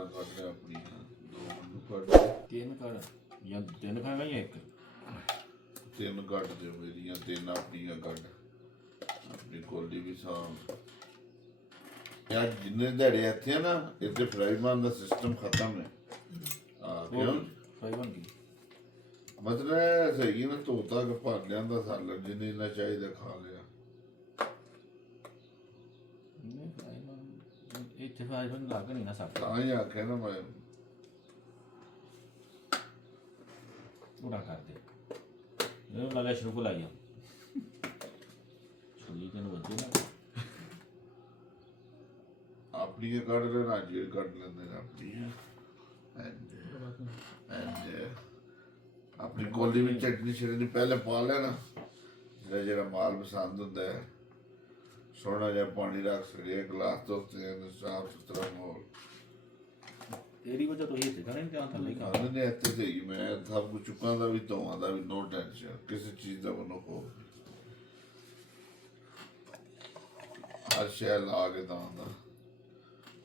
ਗੱਲਾਂ ਕੱਢ ਆਪਣੀਆਂ ਦੋ ਮੈਨੂੰ ਕੱਢ ਤਿੰਨ ਕੱਢ ਜਾਂ ਤਿੰਨ ਖਾਣਾ ਜਾਂ ਇੱਕ ਤਿੰਨ ਕੱਢ ਦੇ ਮੇਰੀਆਂ ਤਿੰਨ ਆਪਣੀਆਂ ਕੱਢ ਆਪਣੀ ਕੋਲੀ ਵੀ ਸਾਂਭ ਯਾਰ ਜਿੰਨੇ ਦਿਹਾੜੇ ਇੱਥੇ ਆ ਨਾ ਇੱਥੇ ਫਰਾਈਮਾਨ ਦਾ ਸਿਸਟਮ ਖਤਮ ਹੈ ਕਿਉਂ ਫਰਾਈ ਬਣ ਗਈ ਮਤਲਬ ਸਹੀ ਨਾ ਤੋਤਾ ਕਿ ਭਰ ਲਿਆਂਦਾ ਸਾਲਣ ਜਿੰਨੇ ਨਾ ਚਾਹੀਦਾ ਖਾ ਲਿਆ ਇੱਥੇ ਫਰਾਈ ਬਣ ਲੱਗ ਨਹੀਂ ਨਾ ਸਕਦਾ ਤਾਂ ਹੀ ਆਖਿਆ ਨਾ ਮੈਂ ਉਡਾ ਕਰ ਦੇ ਇਹਨੂੰ ਲੱਗਾ ਸ਼ੁਰੂ ਕੋ ਲਾਈਆ ਛੋਲੀ ਤੈਨੂੰ ਵੱਜੇ ਨਾ ਆਪਣੀਆਂ ਕੱਢ ਲੈਣਾ ਜੇ ਕੱਢ ਲੈਂਦੇ ਨੇ ਆਪਣੀਆਂ ਆਪਣੀ ਕੋਲੀ ਵਿੱਚ ਚਟਨੀ ਛਿੜਨੀ ਪਹਿਲੇ ਪਾ ਲੈਣਾ ਜਿਹੜਾ ਮਾਲ ਪਸੰਦ ਹੁੰਦਾ ਹੈ ਸੋਹਣਾ ਜਿਹਾ ਪਾਣੀ ਰੱਖ ਸਕੇ ਗਲਾਸ ਤੋਂ ਤੇ ਸਾਫ ਸੁਥਰਾ ਮਾਹੌਲ ਤੇਰੀ ਵਜ੍ਹਾ ਤੋਂ ਇਹ ਤੇ ਕਰੇ ਜਾਂ ਥੱਲੇ ਖਾ ਨੇ ਇੱਥੇ ਤੇ ਮੈਂ ਸਭ ਕੁਝ ਚੁੱਕਾਂ ਦਾ ਵੀ ਧੋਵਾਂ ਦਾ ਵੀ ਨੋ ਟੈਨਸ਼ਨ ਕਿਸੇ ਚੀਜ਼ ਦਾ ਮਨੋ ਹੋ ਹਰ ਸ਼ੈ ਲਾ ਕੇ ਦਾਂਦਾ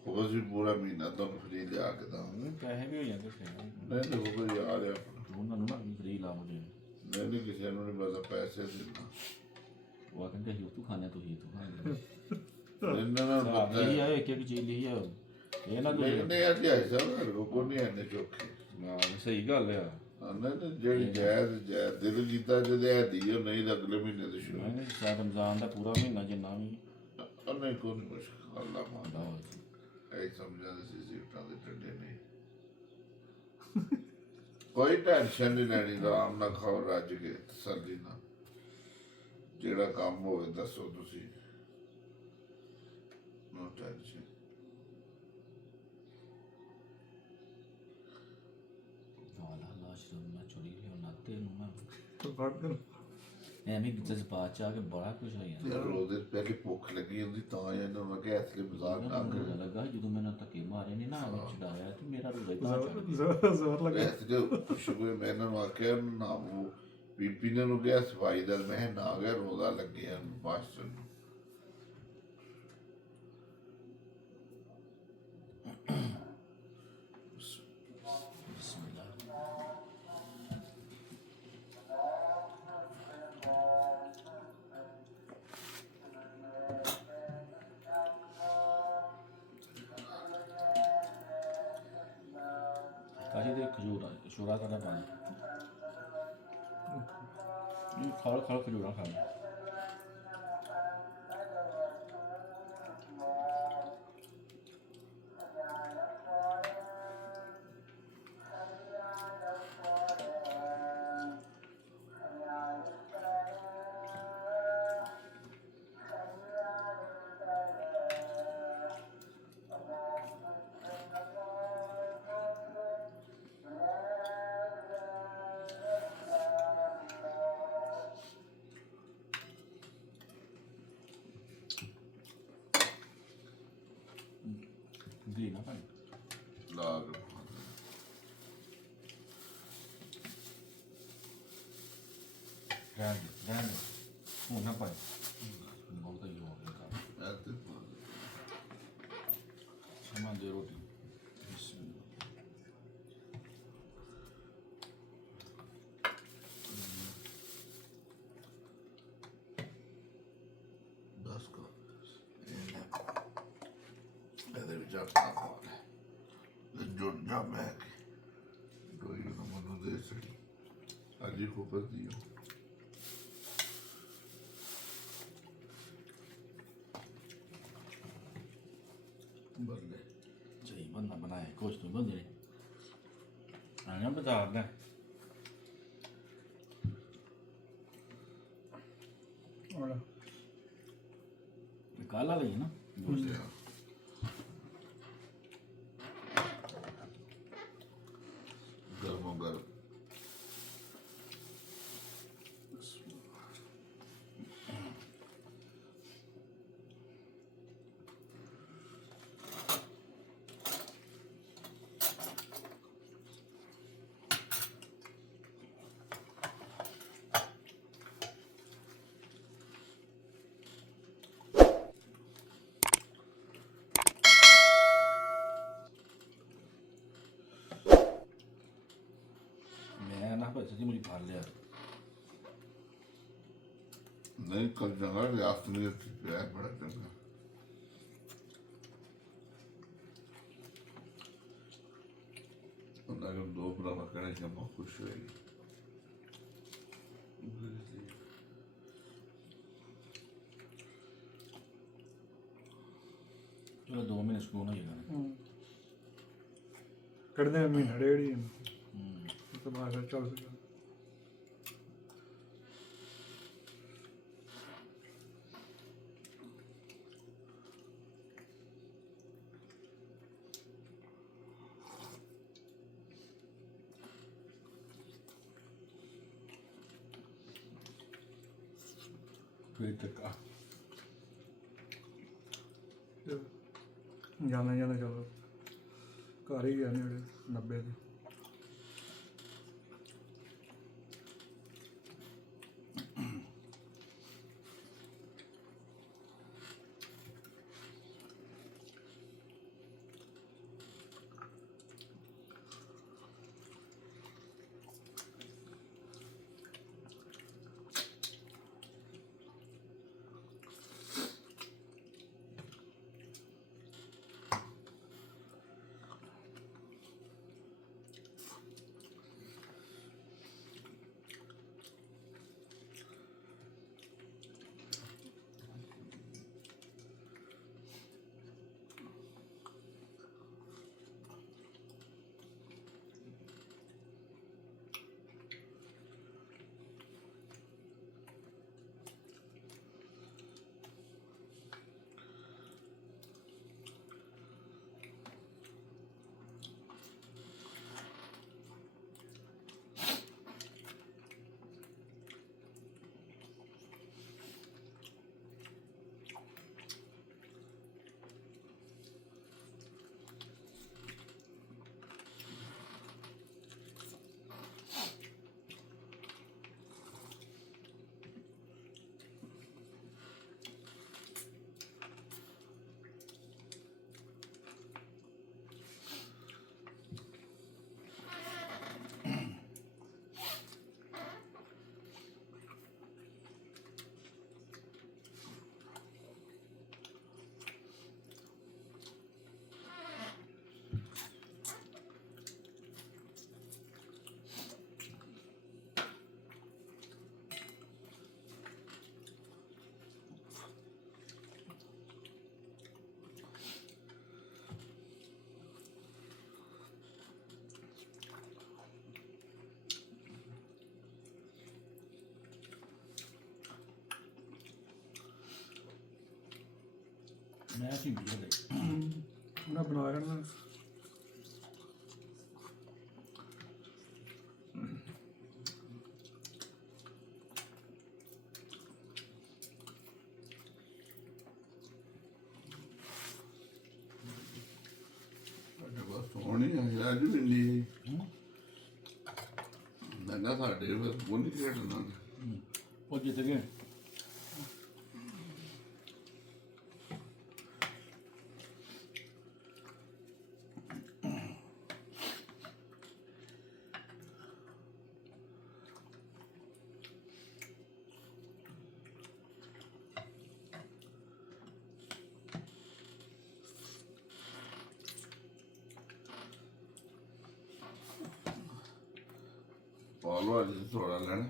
ਉਹ ਵੀ ਪੂਰਾ ਮਹੀਨਾ ਤੁਹਾਨੂੰ ਫਰੀ ਲਿਆ ਕੇ ਦਾਂਗਾ ਪੈਸੇ ਵੀ ਹੋ ਜਾਂਦੇ ਫਿਰ ਨਹੀਂ ਤੇ ਉਹ ਵੀ ਆ ਰਿਹਾ ਉਹਨਾਂ ਨੂੰ ਨਾ ਫਰੀ ਲਾ ਮੁਝੇ ਨਹੀਂ ਕਿਸੇ ਨੂੰ ਨਹੀਂ ਪਤਾ ਪੈਸੇ ਦੇਣਾ ਉਹ ਕਹਿੰਦੇ ਹੀ ਤੂੰ ਖਾਣੇ ਤੂੰ ਖਾਣੇ ਇਹਨਾਂ ਨਾਲ ਪਤਾ ਇਹ ਆ ਇੱਕ ਇੱਕ ਚੀਜ਼ ਲਈ ਆ ਇਹ ਨਾ ਨਹੀਂ ਅੱਜ ਆਈ ਸਾਹਿਬ ਕੋ ਨਹੀਂ ਆਨੇ ਚੋਖੇ ਨਾ ਸਹੀ ਗੱਲ ਆ ਨਹੀਂ ਜਿਹੜੀ ਜਾਇਜ਼ ਦਿਲ ਕੀਤਾ ਜਿਹਦੇ ਹੱਦੀ ਉਹ ਨਹੀਂ ਅਗਲੇ ਮਹੀਨੇ ਤੋਂ ਸ਼ੁਰੂ ਨਹੀਂ ਸ਼ਾਇਦ ਰਮਜ਼ਾਨ ਦਾ ਪੂਰਾ ਮਹੀਨਾ ਜਿੰਨਾ ਵੀ ਨਹੀਂ ਕੋਈ ਨਹੀਂ ਮੁਸ਼ਕਲ ਅੱਲਾ ਮਾਦਾ ਇਹ ਸਮਝਾਂਦੇ ਸੀ ਸਿਫਟਾਂ ਦੇ ਟੱਡੇ ਨਹੀਂ ਕੋਈ ਟੈਨਸ਼ਨ ਨਹੀਂ ਲੈਣੀ ਆਰਾਮ ਨਾਲ ਖਾਓ ਰੱਜ ਕੇ ਤਸੱਲੀ ਨਾਲ ਜਿਹੜਾ ਕੰਮ ਹੋਵੇ ਦੱਸੋ ਤੁਸੀਂ ਨੋ ਟੈਨਸ਼ਨ ਐਵੇਂ ਜਜ਼ਬਾਤ ਚ ਆ ਕੇ ਬੜਾ ਕੁਝ ਹੋ ਜਾਂਦਾ ਯਾਰ ਉਹਦੇ ਪਹਿਲੇ ਭੁੱਖ ਲੱਗੀ ਹੁੰਦੀ ਤਾਂ ਇਹਨਾਂ ਨੂੰ ਕਿਹਾ ਇਸ ਲਈ ਮਜ਼ਾਕ ਨਾ ਕਰ ਲੱਗਾ ਜਦੋਂ ਮੈਨੂੰ ਧੱਕੇ ਮਾਰੇ ਨੇ ਨਾ ਵਿੱਚ ਡਾਇਆ ਤੇ ਮੇਰਾ ਰੋਜ਼ਾ ਜ਼ੋਰ ਲੱਗਾ ਵੈਸੇ ਜੋ ਸ਼ੁਕਰ ਮੈਂ ਇਹਨਾਂ ਨੂੰ ਆਖਿਆ ਨਾ ਉਹ ਬੀਬੀ ਨੇ ਨੂੰ ਕਿਹਾ ਸਫਾਈ ਦਾ ਮੈਂ ਨਾ ਗਿਆ ਰੋਜ਼ਾ ਲੱਗਿਆ ਬਾਸ ਕਾਹੀ ਦੇ ਖਜੂਰਾ ਕਰਦਾ ਪਾਣੀ ਇਹ ਖਾਲ ਖਜੂਰਾ ਖਾਣਾ ਗਲੀ ਨਾ ਪਾਣੀ ਲਾਗ ਰਹਿਣ ਹੁਣ ਨਾ ਪਾਈ ਬਹੁਤ ਹੀ ਹੋ ਗਿਆ ਐਤੇ ਸਮਾਂ ਦੇ ਰੋਟੀ ਦੱਸ ਕੋ ਇਹਦੇ ਵਿੱਚ ਆਪਣਾ ਪਾਲ ਹੈ ਜੁੜ ਜਾ ਮੈਂ ਕੋਈ ਨਾ ਮਨੂੰ ਦੇ ਸੜੀ ਅਜੀ ਖੋਪਰ ਦਿਓ बल्ले सही बंदा बनाया कुछ तो बंदे ने आया बाजार ਦਾ और काला ਲਈ ਨਾ गर्मो गर्म सच्ची मुझे खा लिया नहीं कल चंगा रियासत में पिया है बड़ा चंगा अगर दो भरा कहने से बहुत खुश होएगी चलो 2 महीने सुकून हो जाएगा ਕੱਢਦੇ ਆ ਮਹੀਨਾ ਡੇਢ ਹੀ ਉਸ ਤੋਂ ਬਾਅਦ ਫਿਰ ਚੱਲ ਪਿਆ फिर तक ਜਾਣਾ ਜਾਣਾ ਚਲੋ ਘਰ ਹੀ ਜਾਂਦੇ ਜਿਹੜੇ 90 ਦੇ मैं ऐसी वीडियो देख ਉਹਨਾਂ ਬਣਾ ਲੈਣਾ बस सोनी आज भी ली मैं साढ़े बस वो नहीं खेलना वो जीत गए पालो आज थोड़ा लेना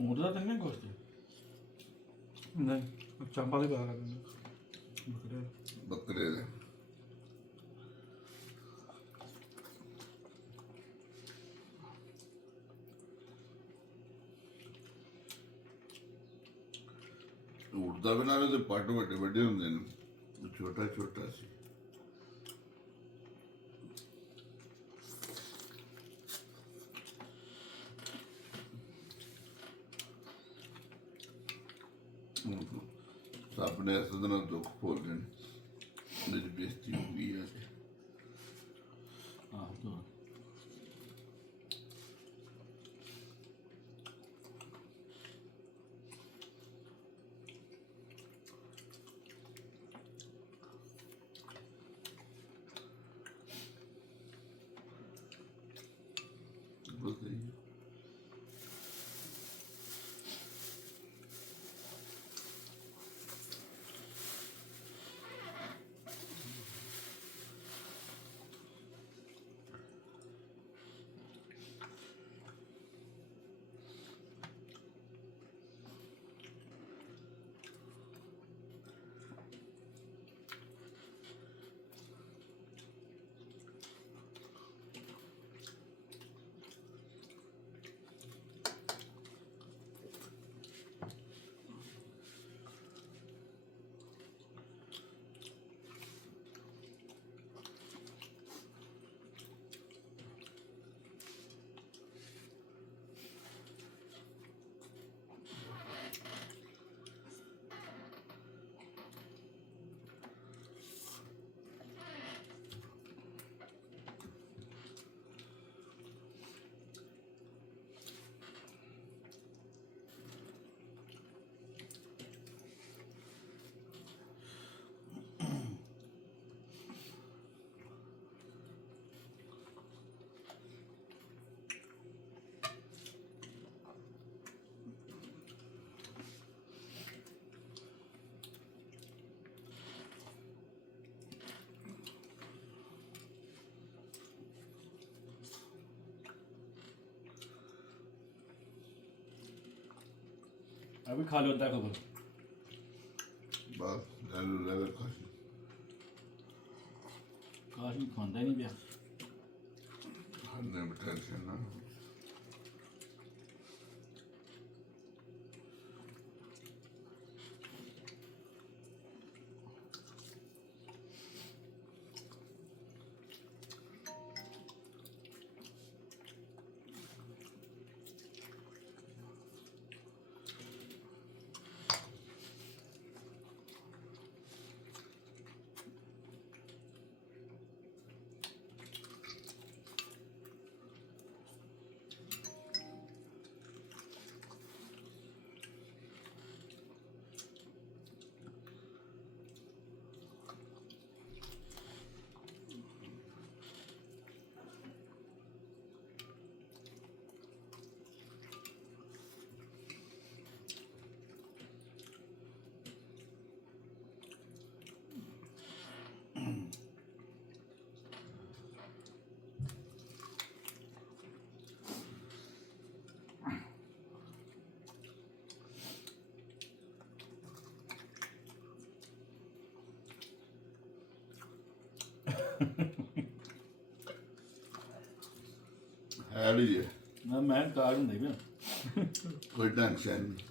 ਊਂਟ ਦਾ ਤਾਂ ਨਹੀਂ ਗੋਸ਼ਤ ਨਹੀਂ ਚਾਂਪਾ ਦੇ ਪਾ ਕਰਦੇ ਬੱਕਰੇ ਬੱਕਰੇ ਦੇ ਊਠ ਦਾ ਵੀ ਨਾਲੇ ਤੇ ਪੱਟ ਵੱਡੇ ਵੱਡੇ ਹੁੰਦੇ ਨੇ ਛੋਟਾ ਛੋਟਾ ਸੀ ਰੱਬ ਨੇ ਇਸ ਦਿਨ ਦੁੱਖ ਭੁੱਲ ਗਏ ਮੇਰੀ ਬੇਇੱਜ਼ਤੀ ਹੋ ਗਈ ਹੈ ਆਹ ਤੋ ਬਸ ਇਹੀ ਹੈ। अभी खा लो होता खबर बस ले लो काशी काश भी खांदा ही नहीं पिया हमने टेंशन ना है भी है मैं मेहनत कर रहा हूँ कोई टेंशन नहीं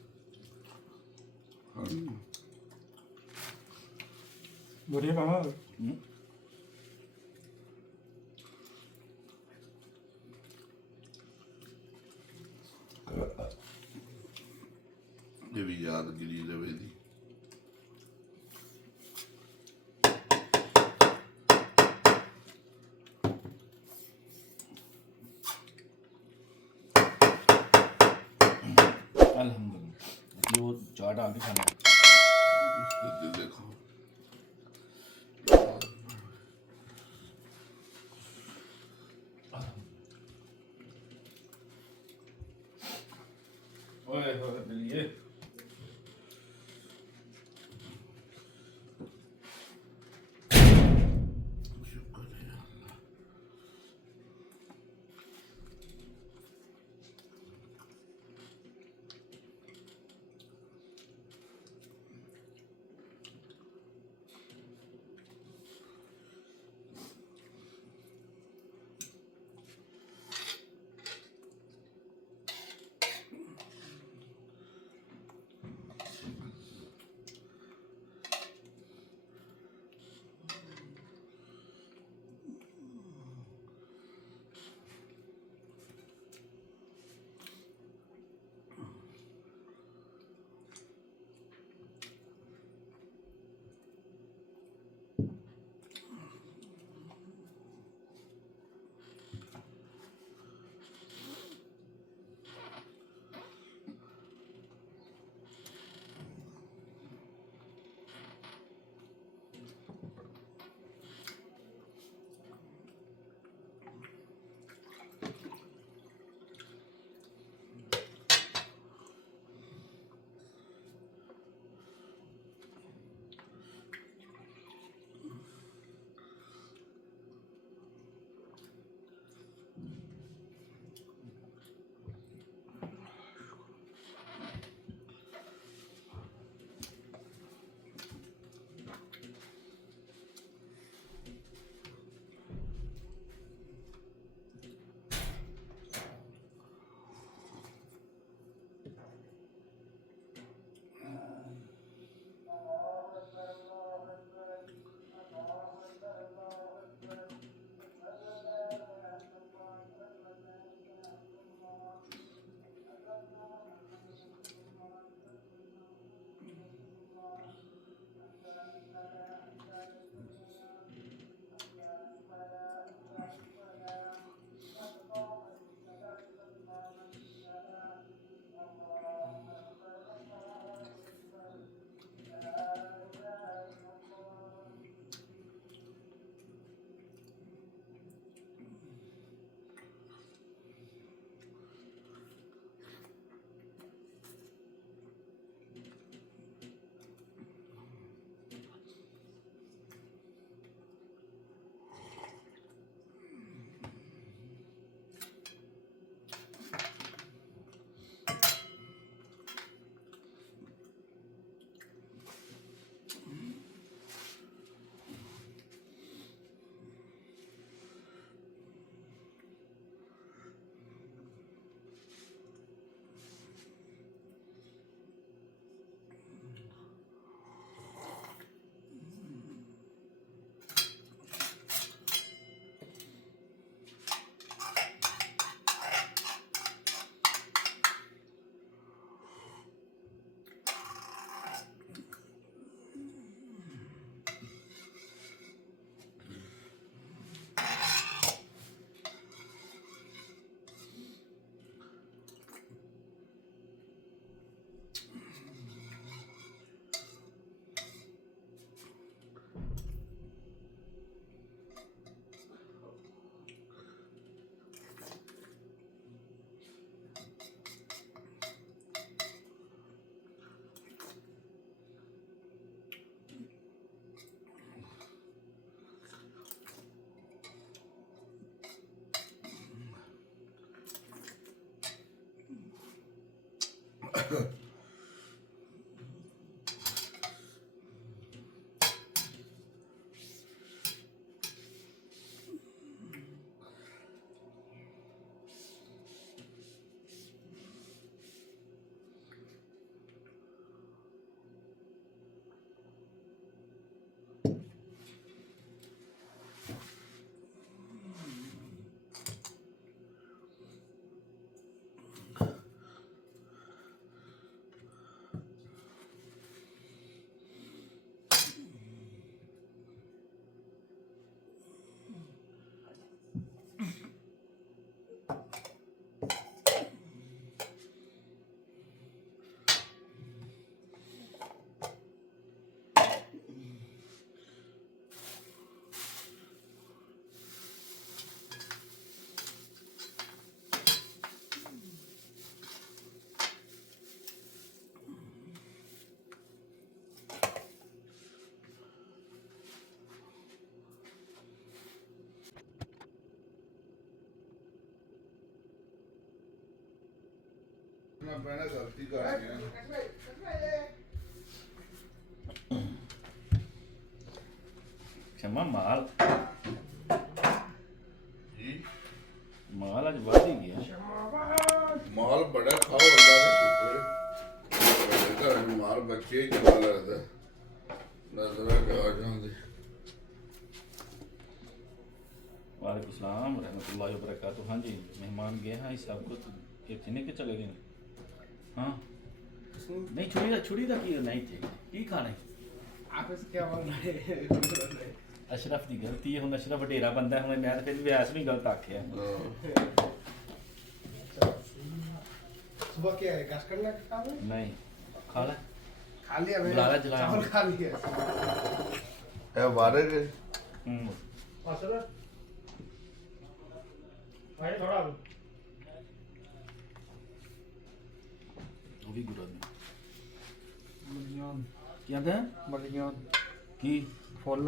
हाँ बढ़िया मामा ये भी यादगिरी रवे दी अल्हम्दुलिल्लाह वो चाट डाल के खाना इसको देखो ओए होए मिलिए शुक्र है अल्लाह मैं पहले गलती कर गया क्षमा माल जी माल आज बढ़ ही गया माल बड़ा खाओ अल्लाह का शुक्र है माल बच्चे ही कमा लगता नजर के आ जाते वालेकुम सलाम रहमतुल्लाहि व बरकातुहू। हाँ जी मेहमान गए हैं सब कुछ कितने के चले गए हाँ नहीं छुड़ी का की नहीं थे की खाने आपस क्या बोल रहे अशरफ की गलती है हम अशरफ डेरा बंदा है मैं तो फिर वैस भी गलत आख्या सुबह क्या है गैस करना का काम है नहीं खा ले खा लिया मैंने बुला जला चावल खा लिया है वारे के पासर भाई थोड़ा वो भी गुरु आदमी मलियान क्या था मलियान की फुल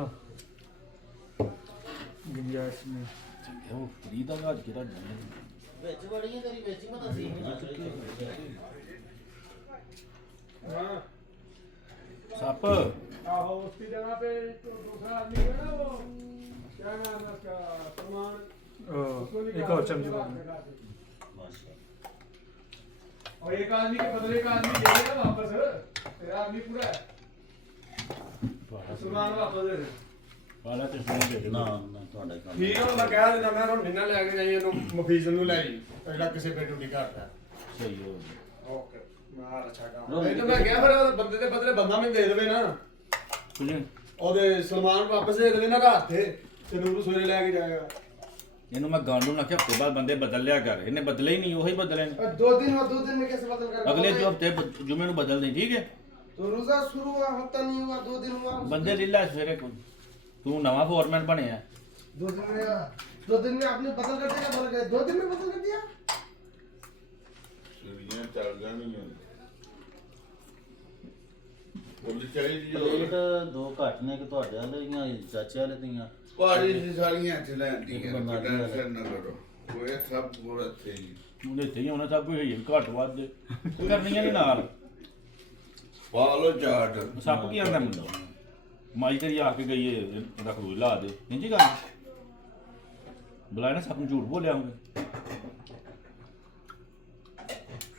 गुंजाइश में चंगे वो फरीदा का आज किरा जाने ਵਿੱਚ ਬੜੀਆਂ ਤੇਰੀ ਵਿੱਚ ਮੈਂ ਤਾਂ ਸੀ हां सप आहो उसकी जगह पे दूसरा आदमी है ना वो क्या नाम है उसका प्रमाण एक और चमचा और एक आदमी के बदले का आदमी देगा वापस तेरा आदमी पूरा है सलमान वापस दे दे वाला तो सुन दे ਨਾ ਨਾ ਤੁਹਾਡਾ ਕੰਮ ਠੀਕ ਹੈ ਮੈਂ ਕਹਿ ਦਿੰਦਾ ਮੈਂ ਹੁਣ ਨਿੰਨਾ ਲੈ ਕੇ ਜਾਈ ਇਹਨੂੰ ਮਫੀਜ਼ ਨੂੰ ਲੈ ਜੀ ਅਗਲਾ ਕਿਸੇ ਪੇ ਡਿਊਟੀ ਕਰਦਾ सही हो ਓਕੇ ਮਾਰ ਅੱਛਾ ਕੰਮ ਇਹ ਤਾਂ ਮੈਂ ਕਿਹਾ ਫਿਰ ਬੰਦੇ ਦੇ ਬਦਲੇ ਬੰਦਾ ਮੈਨੂੰ ਦੇ ਦੇਵੇ ਨਾ कुछ ਉਹਦੇ ਸਲਮਾਨ ਵਾਪਸ ਦੇ ਦੇਵੇ ਨਾ ਰਾਤ ਤੇ ਨੂਰੂ ਸਵੇਰੇ ਲੈ ਕੇ ਜਾਏਗਾ ਇਹਨੂੰ ਮੈਂ ਗਾਂਡੂ ਨਾ ਕਿ ਹਫਤੇ ਬਾਅਦ ਬੰਦੇ ਬਦਲ ਲਿਆ ਕਰ ਇਹਨੇ ਬਦਲੇ ਹੀ ਨਹੀਂ ਉਹੀ ਬਦਲੇ ਨੇ दो दिन में कैसे बदल कर अगले जो हफ्ते जुमे ਨੂੰ ਬਦਲ ਨਹੀਂ ਠੀਕ ਹੈ तो रोजा शुरू हुआ हफ्ता नहीं हुआ 2 दिन हुआ ਬੰਦੇ ਲੀਲਾ ਸਵੇਰੇ ਤੂੰ ਨਵਾਂ ਫੋਰਮੈਨ ਬਣਿਆ 2 दिन में आपने बदल कर दिया बदल गए 2 दिन में बदल कर दिया सीढ़ियां चल जानियां पुलिस चाहिए ਪਲੇਟ ਦੋ ਘੱਟ ਨੇ ਕਿ ਤੁਹਾਡੇ ਵਾਲੀਆਂ ਚਾਚੇ ਵਾਲੇ ਦੀਆਂ ਭਾਜੀ ਜੀ ਸਾਰੀਆਂ ਇੱਥੇ ਲੈਂਦੀਆਂ ਇੱਕ ਬੰਦਾ ਟੈਨਸ਼ਨ ਨਾ ਕਰੋ ਕੋਈ ਸਭ ਪੂਰਾ ਇੱਥੇ ਹੀ ਉਹਦੇ ਤੇ ਹੀ ਹੋਣਾ ਸਭ ਕੁਝ ਹੈ ਘੱਟ ਵੱਧ ਕਰਨੀਆਂ ਨਹੀਂ ਨਾਲ ਪਾ ਲੋ ਚਾਟ ਸੱਪ ਕੀ ਆਂਦਾ ਮੁੰਡਾ ਮਾਈ ਤੇਰੀ ਆ ਕੇ ਗਈ ਏ ਇਹਦਾ ਕੋਈ ਲਾ ਦੇ ਇੰਜੀ ਗੱਲ ਬੁਲਾਇਆ ਨਾ ਸੱਪ ਨੂੰ ਝੂਠ ਬੋਲਿਆ ਹੋਵੇ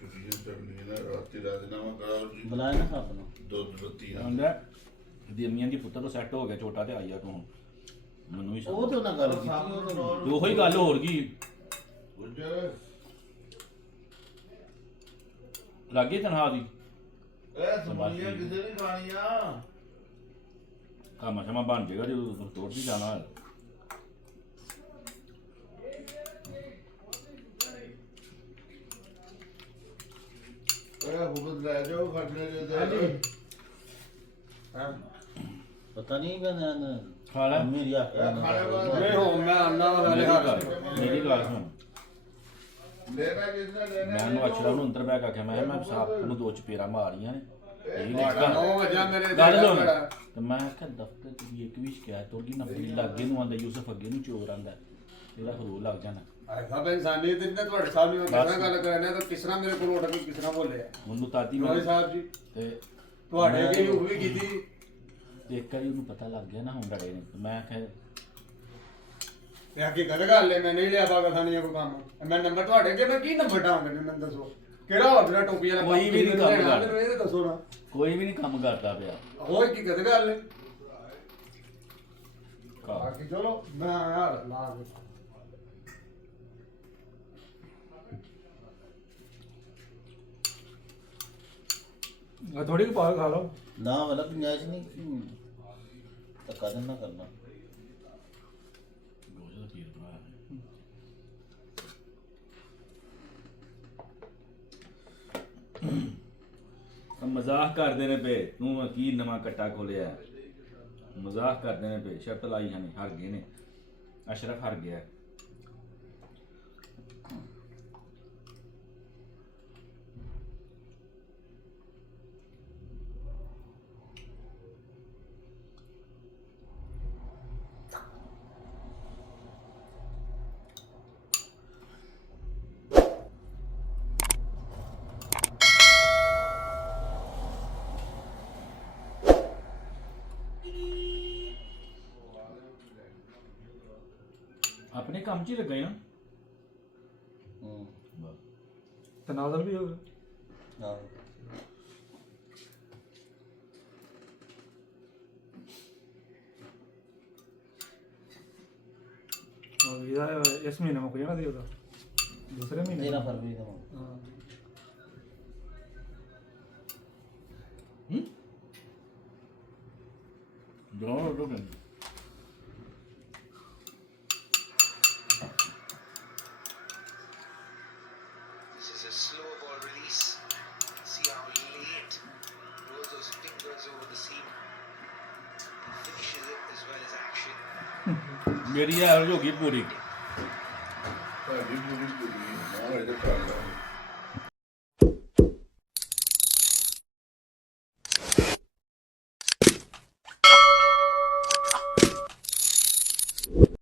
ਛੁੱਟੀਆਂ ਚੱਲਣੀਆਂ ਨਾ ਰਾਤੀ ਰਾਜਨਾਮਾ ਕਰਾਓ ਜੀ ਬੁਲਾਇਆ ਨਾ ਸਭ ਨੂੰ ਦੁੱਧ ਰੋਟੀਆਂ ਆਂਦਾ ਦੀ ਅਮੀਆਂ ਦੀ ਪੁੱਤਰ ਤੋਂ ਸੈੱਟ ਹੋ ਗਿਆ ਛੋਟਾ ਤੇ ਆਈਆ ਤੂੰ ਮੈਨੂੰ ਵੀ ਉਹ ਤੇ ਉਹਨਾਂ ਗੱਲ ਕੀਤੀ ਉਹ ਤੇ ਉਹੀ ਗੱਲ ਹੋਰ ਗਈ ਗੁੱਜਰ ਲੱਗੇ ਤਨਹਾ ਦੀ ਇਹ ਸਮਾਈਆਂ ਕਿਸੇ ਨਹੀਂ ਖਾਣੀਆਂ ਕੰਮ ਸ਼ਮਾ ਬਣ ਜਾਏਗਾ ਜਦੋਂ ਤੋੜ ਵੀ ਜਾਣਾ ਹੈ ਇਹ ਹੁਕਮ ਲੈ ਜਾਓ ਖੜਨੇ ਦੇ ਪਤਾ ਨਹੀਂ ਕਹਿੰਦਾ ਖਾ ਲੈ ਮੇਰੀ ਆ ਖਾਣੇ ਵਾਲਾ नहीं हो मैं अन्ना वाले ਮੇਰੀ ਗੱਲ ਸੁਣ ਲੈਣਾ ਜਿੰਨਾ ਲੈਣਾ ਮੈਂ ਉਹਨੂੰ ਅਛੜਾ ਨੂੰ ਅੰਦਰ ਬੈ ਕੇ ਆਖਿਆ ਮੈਂ ਸੱਪ ਨੂੰ ਦੋ ਚਪੇੜਾ ਮਾਰੀਆਂ ਨੇ ਇਹ ਤੁਹਾਡਾ ਲਿਖਾ 9 ਵਜੇ ਮੇਰੇ ਗੱਲ ਸੁਣ ਤੇ ਮੈਂ ਆਖਿਆ ਦਫ਼ਤਰ ਦੀ ਇੱਕ ਵੀ ਸ਼ਿਕਾਇਤ ਹੋ ਗਈ ਨਾ ਪਈ ਲੱਗੇ ਨੂੰ ਆਂਦਾ ਯੂਸਫ ਅੱਗੇ ਨੂੰ ਚੋਰ ਆਂਦਾ ਇਹਦਾ ਹਦੂਰ ਲੱਗ ਜਾਣਾ। ਐਸਾ ਤਾਂ ਇਨਸਾਨੀਅਤ ਨਹੀਂ ਤੇ ਤੁਹਾਡੇ ਸਾਹਮਣੇ ਮੈਂ ਕਿਸ ਤਰ੍ਹਾਂ ਗੱਲ ਕਰਨਾ ਤਾਂ ਕਿਸ ਤਰ੍ਹਾਂ ਮੇਰੇ ਕੋਲ ਉੱਠ ਕੇ ਕਿਸ ਤਰ੍ਹਾਂ ਬੋਲਿਆ ਉਹਨੂੰ ਤਾਤੀ ਮੋਹੀ ਸਾਹਿਬ ਜੀ ਤੇ ਤੁਹਾਡੇ ਅੱਗੇ ਉਹ ਵੀ ਕੀਤੀ ਤੇ ਇੱਕ ਵਾਰੀ ਉਹਨੂੰ ਪਤਾ ਲੱਗ ਗਿਆ ਨਾ ਹੁਣ ਡਰੇ ਨੇ ਮੈਂ ਕਿਹਾ ਤੇ ਅੱਗੇ ਗੱਲ ਕਰ ਲੈ ਮੈਂ ਨਹੀਂ ਲਿਆ ਪਾਕਿਸਤਾਨੀ ਕੋਈ ਕੰਮ ਮੈਂ ਨੰਬਰ ਤੁਹਾਡੇ ਅੱਗੇ ਮੈਂ ਕੀ ਨੰਬਰ ਟਾਂਗ ਮੈਨੂੰ ਦੱਸੋ ਕਿਹੜਾ ਹੋਰ ਟੋਪੀ ਵਾਲਾ ਕੋਈ ਵੀ ਨਹੀਂ ਕੰਮ ਕਰਦਾ। ਮੈਨੂੰ ਇਹ ਦੱਸੋ ਨਾ ਕੋਈ ਵੀ ਨਹੀਂ ਕੰਮ ਕਰਦਾ ਪਿਆ। ਹੋਰ ਕੀ ਕਦ ਗੱਲ ਹੈ ਕਾ ਬਾਕੀ ਚਲੋ ਮੈਂ ਯਾਰ ਲਾ ਦੇ ਥੋੜੀ ਕੁ ਪਾ ਖਾ ਲਓ ਨਾ ਵਾਲਾ ਗੁੰਜਾਇਸ਼ ਨਹੀਂ ਧੱਕਾ ਨਾ ਕਰਨਾ। ਗੋਸ਼ਤ ਦਾ ਖੀਰ ਬਣਾਇਆ ਮਜ਼ਾਕ ਕਰਦੇ ਨੇ ਪਏ ਤੂੰ ਕੀ ਨਵਾਂ ਕੱਟਾ ਖੋਲਿਆ ਮਜ਼ਾਕ ਕਰਦੇ ਨੇ ਪਏ ਸ਼ਰਤ ਲਾਈ ਜਾਣੀ ਹਾਰ ਗਏ ਨੇ ਅਸ਼ਰਫ ਹਾਰ ਗਿਆ अपने काम च ही लग गए ना ਤਨਾਜ਼ਰ ਵੀ ਹੋ ਗਿਆ ਆਹੋ ਵੀਜ਼ਾ ਇਸ ਮਹੀਨੇ ਮੁੱਕ ਜਾਣਾ ਸੀ ਉਹਦਾ ਦੂਸਰੇ ਮਹੀਨੇ 13 ਫਰਵਰੀ ਦਾ ਹਾਂ दोनों लोग हैं This is a slow ball release. See how late rolls those fingers over the seam. He finishes it as well as action. मेरी यार होगी पूरी ਸਾਡੀ ਪੂਰੀ ਪੂਰੀ ਨਾ ਇਹਦੇ ਕਰ ਲਾ